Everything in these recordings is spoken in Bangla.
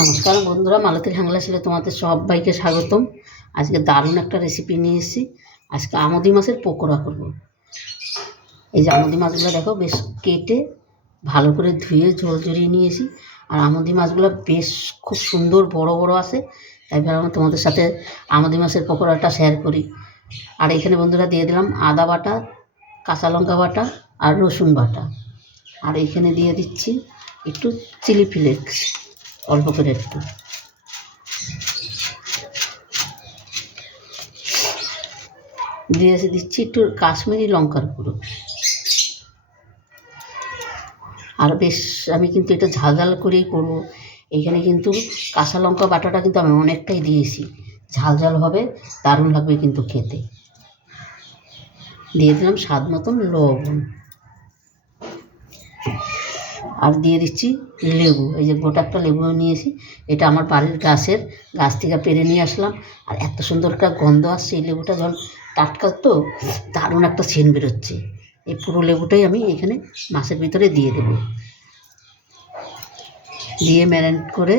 নমস্কার বন্ধুরা, মালতীর হ্যাংলা ছিল তোমাদের সবাইকে স্বাগতম। আজকে দারুণ একটা রেসিপি নিয়ে এসেছি। আজকে আমুদি মাছের পকোড়া করব। এই যে আমুদি মাছগুলো দেখো, বেশ কেটে ভালো করে ধুয়ে ঝোল ঝরিয়ে নিয়েছি। আর আমুদি মাছগুলো বেশ খুব সুন্দর বড় বড় আছে, তাই ভাবলাম তোমাদের সাথে আমুদি মাছের পকোড়াটা শেয়ার করি। আর এখানে বন্ধুরা দিয়ে দিলাম আদা বাটা, কাঁচা লঙ্কা বাটা আর রসুন বাটা। আর এখানে দিয়ে দিচ্ছি একটু চিলি ফ্লেক্স, অল্প করে একটু দিচ্ছি একটু কাশ্মীরি লঙ্কার গুঁড়ো। আর বেশ আমি কিন্তু এটা ঝাল ঝাল করেই করবো। এইখানে কিন্তু কাঁচা লঙ্কা বাটাটা কিন্তু আমি অনেকটাই দিয়েছি, ঝাল ঝাল হবে, দারুণ লাগবে কিন্তু খেতে। দিয়ে দিলাম স্বাদ মতন লবণ। আর দিয়ে দিচ্ছি লেবু। এই যে গোটা একটা লেবু নিয়েছি, এটা আমার বাড়ির গাছ থেকে পেরে নিয়ে আসলাম। আর এত সুন্দর একটা গন্ধ আসছে, এই লেবুটা যখন টাটকা তো দারুণ একটা সেন্ট বেরোচ্ছে। এই পুরো লেবুটাই আমি এখানে মাছের ভিতরে দিয়ে দেব। দিয়ে ম্যারিনেট করে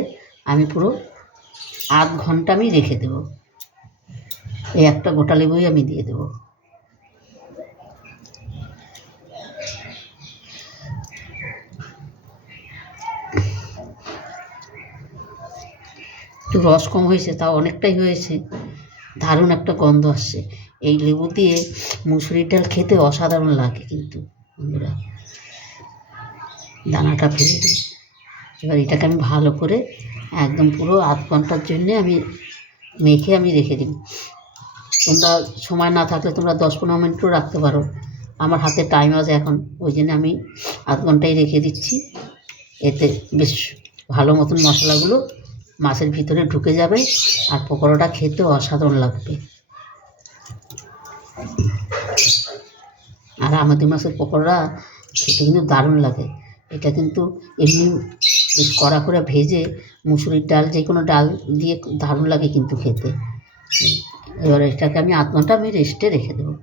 আমি পুরো আধ ঘন্টা আমি রেখে দেব। এই একটা গোটা লেবুই আমি দিয়ে দেব। একটু রস কম হয়েছে, তাও অনেকটাই হয়েছে, দারুণ একটা গন্ধ আসছে। এই লেবু দিয়ে মুসুরির ডাল খেতে অসাধারণ লাগে কিন্তু বন্ধুরা। দানাটা ফেলে দিই। এবার এটাকে আমি ভালো করে একদম পুরো আধ ঘন্টার জন্যে আমি মেখে আমি রেখে দিই। তোমরা সময় না থাকলে তোমরা 10-15 মিনিটও রাখতে পারো। আমার হাতে টাইম আছে এখন, ওই জন্য আমি আধ ঘন্টাই রেখে দিচ্ছি। এতে বেশ ভালো মতন মশলাগুলো মাছের ভিতরে ঢুকে যাবে, আর পকোড়াটা খেতে অসাধারণ লাগবে। আর আমাদের মাছের পকোড়া খেতে কিন্তু দারুণ লাগে। এটা কিন্তু এমনি বেশ কড়া করে ভেজে মুসুরির ডাল, যে কোনো ডাল দিয়ে দারুণ লাগে কিন্তু খেতে। এবার এটাকে আমি আধ ঘন্টা আমি রেস্টে রেখে দেবো।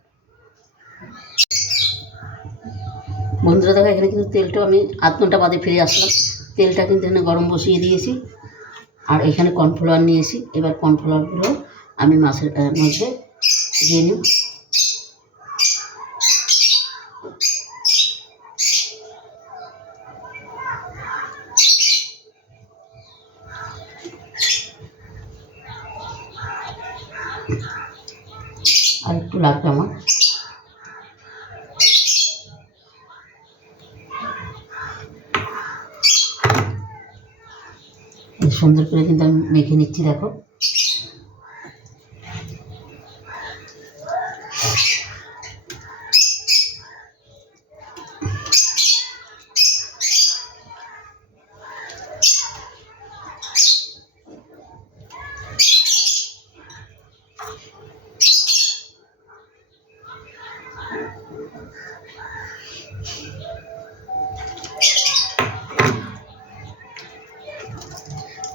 বন্ধুরা দেখো, এখানে কিন্তু তেলটাও আমি আধ ঘন্টা বাদে ফিরে আসলাম। তেলটা কিন্তু এখানে গরম বসিয়ে দিয়েছি। আর এখানে কর্নফ্লাওয়ার নিয়েছি। এবার কর্নফ্লাওয়ারগুলো আমি মাছের মধ্যে দিয়ে নিই। আর একটু লাগবে আমার। সুন্দর করে কিন্তু আমি মেখে নিচ্ছি, দেখো।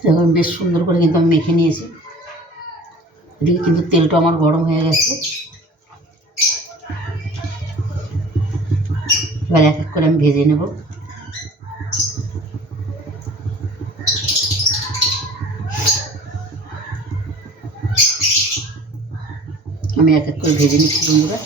দেখুন বেশ সুন্দর করে কিন্তু আমি মেখে নিয়েছি। এদিকে কিন্তু তেলটা আমার গরম হয়ে গেছে। এবার এক এক করে আমি ভেজে নেব। আমি এক এক করে ভেজে নিচ্ছি বন্ধুরা।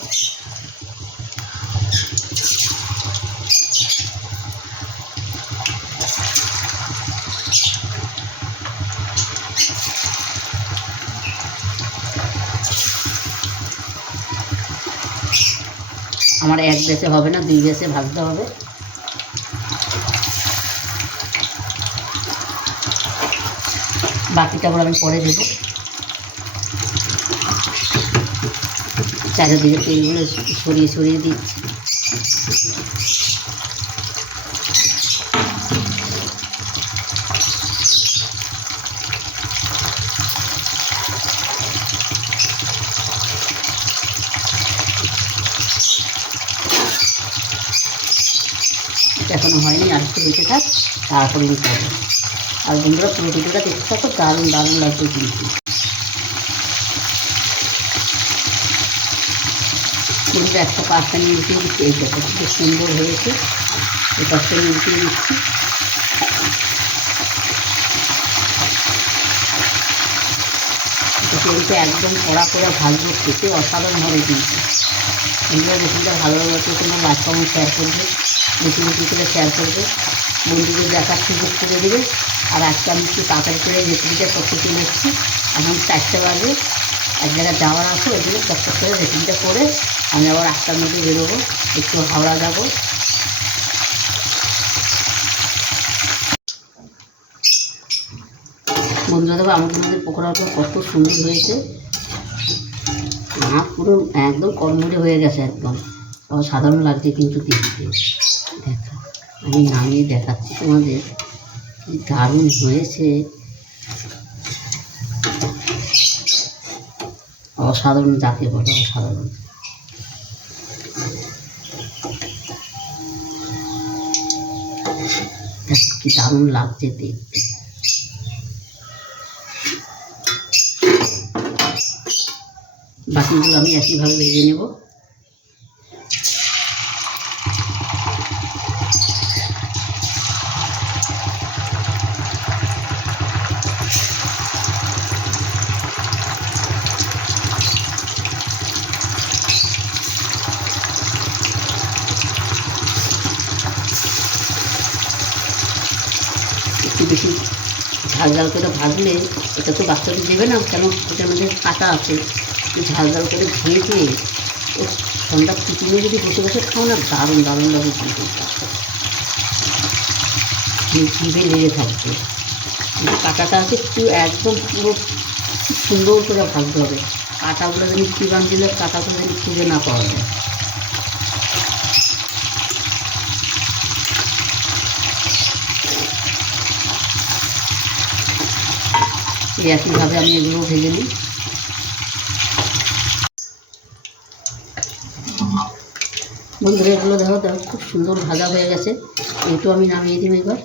আমার এক গ্যাসে হবে না, 2 গ্যাসে ভাজতে হবে। বাকিটা আবার আমি পরে দেবো। চারিদিকে তেলগুলো সরিয়ে সরিয়ে দিচ্ছি। এখনো হয়নি, আর একটু বেঁচে থাক, তারপরে নিতে হবে। আর বন্ধুরা পুরো ভিডিওটা দেখতে থাকো, দারুণ দারুণ লাগবে কিন্তু। বন্ধুরা একটা পাস্তা নিয়ে উঠিয়ে দিচ্ছি। এই দেখো খুব সুন্দর হয়েছে। এই পাস্তা নিয়ে উঠিয়ে দিচ্ছি। তেলটা একদম কড়া করে ভাজবো, খেতে অসাধারণ হবে কিন্তু। বন্ধুরা রেসিপিটা ভালো লাগলে তোমরা লাইক কমেন্ট শেয়ার করবে, বেশি বেশি করে শেয়ার করবে, বন্ধুদের দেখার সুযোগ করে দেবে। আর আজকে আমি একটু তাড়াতাড়ি করে রেসিপিটা করতে চলে এসেছি। এখন 4টে বাজে, এক জায়গায় যাওয়ার আছে, ওই জন্য চটচট করে রেসিপিটা করে আমি আবার 8টার মধ্যে বেরোবো, একটু হাওড়া যাবো। বন্ধুরা দেখো আমাদের মধ্যে পকোড়াটা কত সুন্দর হয়েছে, না পুরো একদম কড়মড়ে হয়ে গেছে, একদম সাধারণ লাগছে কিন্তু দেখতে। দেখা আমি নামিয়ে দেখাচ্ছি তোমাদের, কি দারুণ হয়েছে, অসাধারণ যাকে বলে অসাধারণ। কি দারুণ লাগছে দেখতে। বাকিগুলো আমি একইভাবে ভেজে নেব। একটু বেশি ঝাল ঝাল করে ভাজলে, এটা তো বাচ্চাদের দেবে না, কেন এটার মধ্যে কাটা আছে, একটু ঝাল ঝাল করে ভেজে ও সন্ধ্যার টিফিনে যদি বসে বসে খাও না, দারুণ দারুণ লাগে কিন্তু, জিভে লেগে থাকবে। কাঁটাটা আছে একটু একদম পুরো সুন্দর করে ভাজতে হবে, কাঁটাগুলো যেন চিবান দিলে কাঁটাগুলো যেন খুঁজে না পাওয়া যায়। একইভাবে আমি এগুলো ভেজে নিই। বন্ধুরা এগুলো দেখো দেখো খুব সুন্দর ভাজা হয়ে গেছে, একটু আমি নামিয়ে দিই এবার।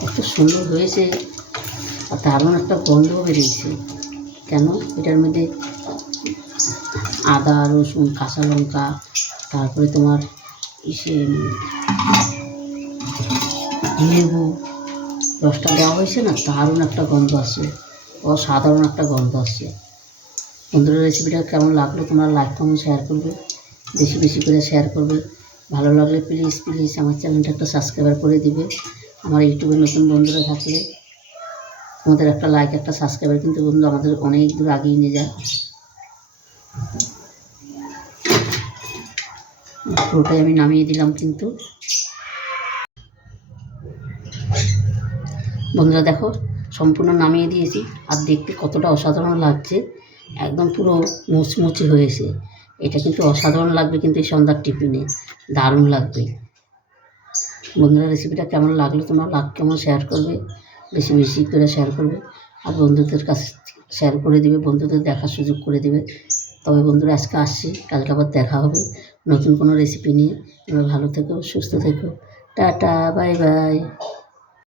কত সুন্দর হয়েছে, আর দারুণ একটা গন্ধও বেরিয়েছে। কেন এটার মধ্যে আদা রসুন কাঁচা লঙ্কা, তারপরে তোমার লেবু রসটা দেওয়া হয়েছে না, দারুণ একটা গন্ধ আসছে, অসাধারণ একটা গন্ধ আসছে। বন্ধুরা রেসিপিটা কেমন লাগলো তোমরা লাইক কমেন্ট শেয়ার করবে, বেশি বেশি করে শেয়ার করবে। ভালো লাগলে প্লিজ প্লিজ আমার চ্যানেলটা একটা সাবস্ক্রাইবার করে দিবে। আমার ইউটিউবে নতুন বন্ধুরা থাকলে তোমাদের একটা লাইক একটা সাবস্ক্রাইবার কিন্তু বন্ধু আমাদের অনেক দূর আগিয়ে নিয়ে যায়। পুরোটাই আমি নামিয়ে দিলাম কিন্তু। বন্ধুরা দেখো সম্পূর্ণ নামিয়ে দিয়েছি, আর দেখতে কতটা অসাধারণ লাগছে, একদম পুরো মুচমুচে হয়েছে। এটা কিন্তু অসাধারণ লাগবে কিন্তু এই সন্ধ্যার টিফিনে, দারুণ লাগবে। বন্ধুরা রেসিপিটা কেমন লাগলো তোমরা লাইক কেমন শেয়ার করবে, বেশি বেশি করে শেয়ার করবে, আর বন্ধুদের কাছে শেয়ার করে দিবে, বন্ধুদের দেখার সুযোগ করে দিবে। তবে বন্ধুরা আজকে আসছি, কালকে আবার দেখা হবে নতুন কোনো রেসিপি নিয়ে। তোমরা ভালো থেকো, সুস্থ থেকো, টাটা বাই বাই।